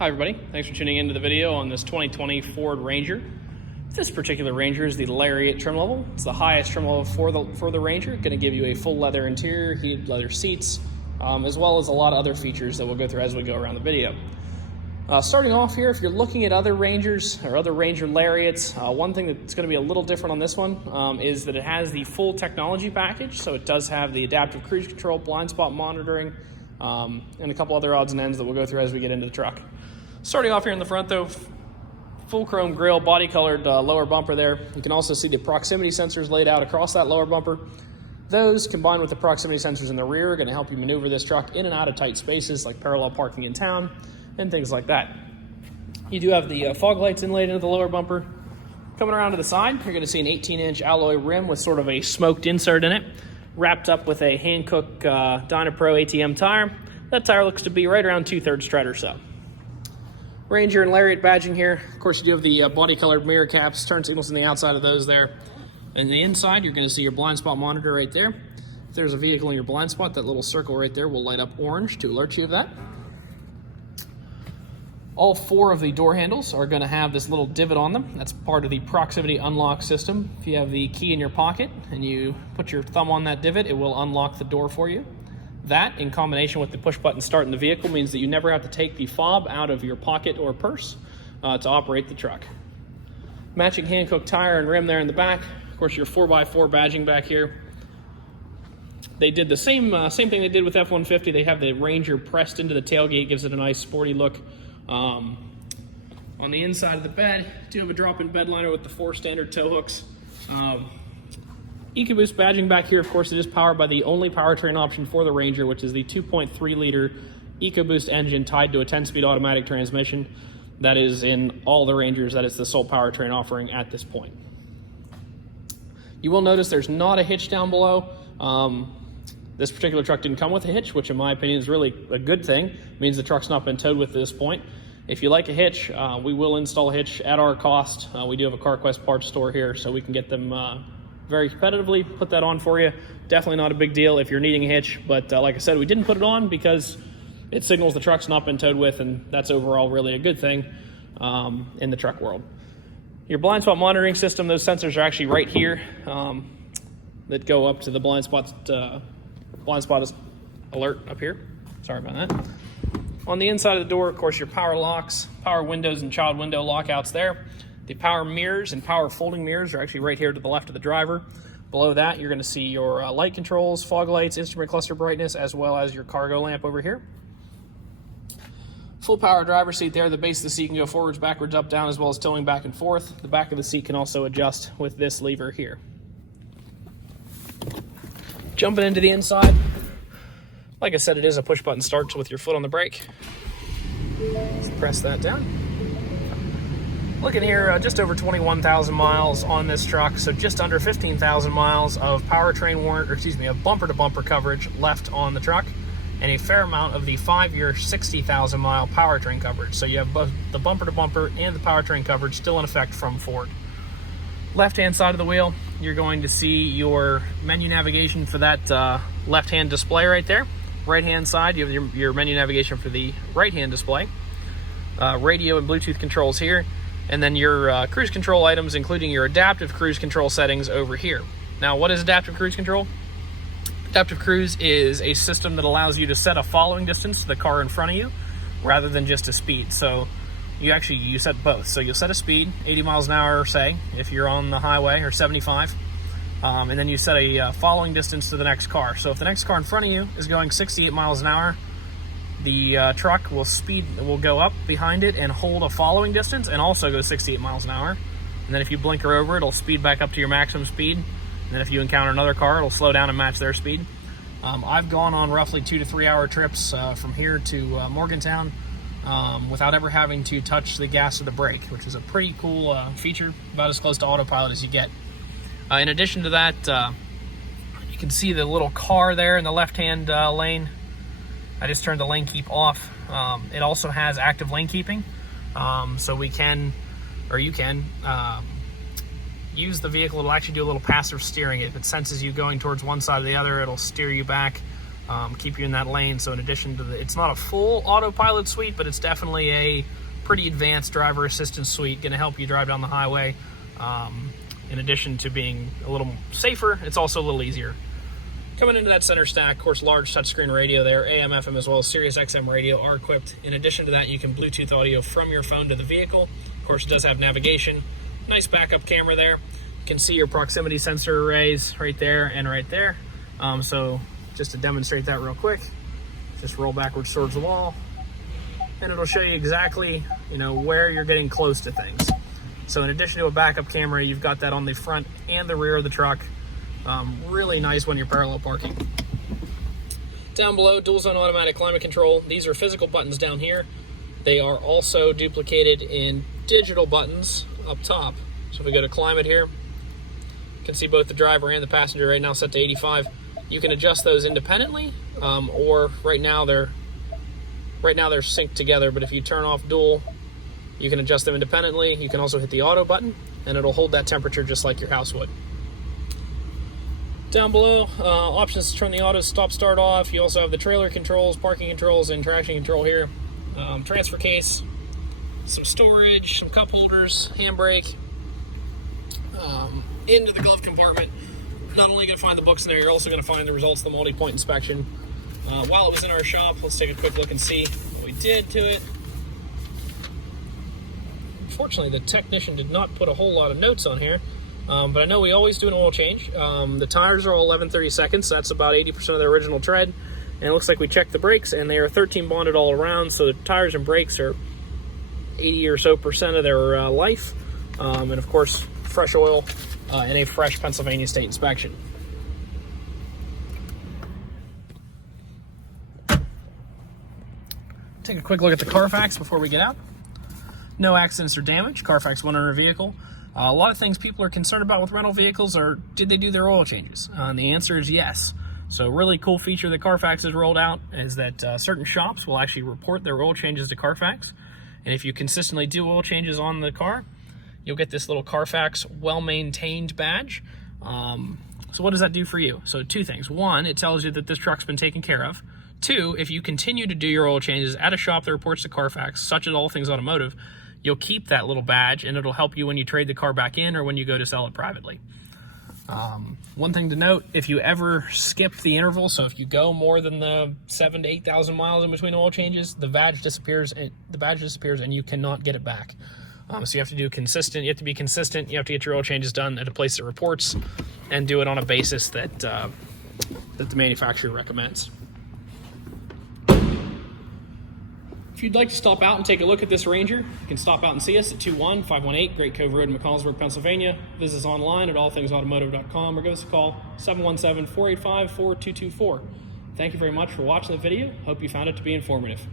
Hi everybody, thanks for tuning into the video on this 2020 Ford Ranger. This particular Ranger is the Lariat trim level. It's the highest trim level for the Ranger. Going to give you a full leather interior, heated leather seats, as well as a lot of other features that we'll go through as we go around the video. Starting off here, if you're looking at other Rangers or other Ranger Lariats, one thing that's going to be a little different on this one is that it has the full technology package. So it does have the adaptive cruise control, blind spot monitoring, and a couple other odds and ends that we'll go through as we get into the truck. Starting off here in the front though, full chrome grille, body colored lower bumper there. You can also see the proximity sensors laid out across that lower bumper. Those combined with the proximity sensors in the rear are going to help you maneuver this truck in and out of tight spaces like parallel parking in town and things like that. You do have the fog lights inlaid into the lower bumper. Coming around to the side, you're going to see an 18-inch alloy rim with sort of a smoked insert in it, wrapped up with a Hankook Dynapro ATM tire. That tire looks to be right around 2/3 tread or so. Ranger and Lariat badging here. Of course, you do have the body colored mirror caps, turn signals on the outside of those there. And the inside, you're going to see your blind spot monitor right there. If there's a vehicle in your blind spot, that little circle right there will light up orange to alert you of that. All four of the door handles are going to have this little divot on them. That's part of the proximity unlock system. If you have the key in your pocket and you put your thumb on that divot, it will unlock the door for you. That, in combination with the push-button start in the vehicle, means that you never have to take the fob out of your pocket or purse to operate the truck. Matching Hankook tire and rim there in the back. Of course, your 4x4 badging back here. They did the same thing they did with F-150. They have the Ranger pressed into the tailgate, gives it a nice sporty look. On the inside of the bed, do have a drop-in bed liner with the 4 standard tow hooks. EcoBoost badging back here, of course, it is powered by the only powertrain option for the Ranger, which is the 2.3-liter EcoBoost engine tied to a 10-speed automatic transmission. That is in all the Rangers. That is the sole powertrain offering at this point. You will notice there's not a hitch down below. This particular truck didn't come with a hitch, which in my opinion is really a good thing. It means the truck's not been towed with at this point. If you like a hitch, we will install a hitch at our cost. We do have a CarQuest parts store here, so we can get them very competitively, put that on for you. Definitely not a big deal if you're needing a hitch, but like I said, we didn't put it on because it signals the truck's not been towed with, and that's overall really a good thing in the truck world. Your blind spot monitoring system, those sensors are actually right here that go up to the blind spot alert up here. Sorry about that. On the inside of the door, of course, your power locks, power windows and child window lockouts there. The power mirrors and power folding mirrors are actually right here to the left of the driver. Below that, you're going to see your light controls, fog lights, instrument cluster brightness, as well as your cargo lamp over here. Full power driver's seat there. The base of the seat can go forwards, backwards, up, down, as well as tilting back and forth. The back of the seat can also adjust with this lever here. Jumping into the inside, like I said, it is a push-button start, so with your foot on the brake, just press that down. Looking here, just over 21,000 miles on this truck, so just under 15,000 miles of powertrain warrant, or excuse me, of bumper-to-bumper coverage left on the truck, and a fair amount of the 5-year 60,000 mile powertrain coverage. So you have both the bumper-to-bumper and the powertrain coverage still in effect from Ford. Left-hand side of the wheel, you're going to see your menu navigation for that left-hand display right there. Right-hand side, you have your menu navigation for the right-hand display. Radio and Bluetooth controls here. And then your cruise control items, including your adaptive cruise control settings over here. Now, what is adaptive cruise control? Adaptive cruise is a system that allows you to set a following distance to the car in front of you rather than just a speed. So you set both. So you'll set a speed, 80 miles an hour, say, if you're on the highway, or 75. And then you set a following distance to the next car. So if the next car in front of you is going 68 miles an hour, the truck will go up behind it and hold a following distance and also go 68 miles an hour. And then if you blinker over, it'll speed back up to your maximum speed. And then if you encounter another car, it'll slow down and match their speed. I've gone on roughly 2 to 3 hour trips from here to Morgantown without ever having to touch the gas or the brake, which is a pretty cool feature, about as close to autopilot as you get. In addition to that, you can see the little car there in the left-hand lane. I just turned the lane keep off. It also has active lane keeping, so you can use the vehicle. It'll actually do a little passive steering. If it senses you going towards one side or the other, it'll steer you back keep you in that lane. So in addition to it's not a full autopilot suite, but it's definitely a pretty advanced driver assistance suite, going to help you drive down the highway. In addition to being a little safer, it's also a little easier. Coming into that center stack, of course, large touchscreen radio there, AM, FM, as well as Sirius XM radio are equipped. In addition to that, you can Bluetooth audio from your phone to the vehicle. Of course, it does have navigation. Nice backup camera there. You can see your proximity sensor arrays right there and right there. So just to demonstrate that real quick, just roll backwards towards the wall, and it'll show you exactly, where you're getting close to things. So in addition to a backup camera, you've got that on the front and the rear of the truck. Really nice when you're parallel parking. Down below, dual zone automatic climate control. These are physical buttons down here. They are also duplicated in digital buttons up top. So if we go to climate here, you can see both the driver and the passenger right now set to 85. You can adjust those independently, or right now they're synced together, but if you turn off dual, you can adjust them independently. You can also hit the auto button, and it'll hold that temperature just like your house would. Down below, options to turn the auto stop start off. You also have the trailer controls, parking controls, and traction control here. Transfer case, some storage, some cup holders, handbrake. Into the glove compartment. Not only going to find the books in there, you're also going to find the results of the multi-point inspection. While it was in our shop, let's take a quick look and see what we did to it. Unfortunately, the technician did not put a whole lot of notes on here. But I know we always do an oil change. The tires are all 11/32, so that's about 80% of their original tread. And it looks like we checked the brakes, and they are 13 bonded all around, so the tires and brakes are 80 or so percent of their life. And of course, fresh oil and a fresh Pennsylvania state inspection. Take a quick look at the CarFax before we get out. No accidents or damage. CarFax 1 owner vehicle. A lot of things people are concerned about with rental vehicles are, did they do their oil changes? And the answer is yes. So a really cool feature that CarFax has rolled out is that certain shops will actually report their oil changes to CarFax. And if you consistently do oil changes on the car, you'll get this little CarFax well-maintained badge. So what does that do for you? So two things. One, it tells you that this truck's been taken care of. Two, if you continue to do your oil changes at a shop that reports to CarFax, such as All Things Automotive, you'll keep that little badge, and it'll help you when you trade the car back in or when you go to sell it privately. One thing to note, if you ever skip the interval, so if you go more than the 7,000 to 8,000 miles in between oil changes, the badge disappears, and you cannot get it back. So you have to be consistent. You have to get your oil changes done at a place that reports, and do it on a basis that the manufacturer recommends. If you'd like to stop out and take a look at this Ranger, you can stop out and see us at 21518 Great Cove Road in McConnellsburg, Pennsylvania. Visit us online at allthingsautomotive.com or give us a call, 717-485-4224. Thank you very much for watching the video. Hope you found it to be informative.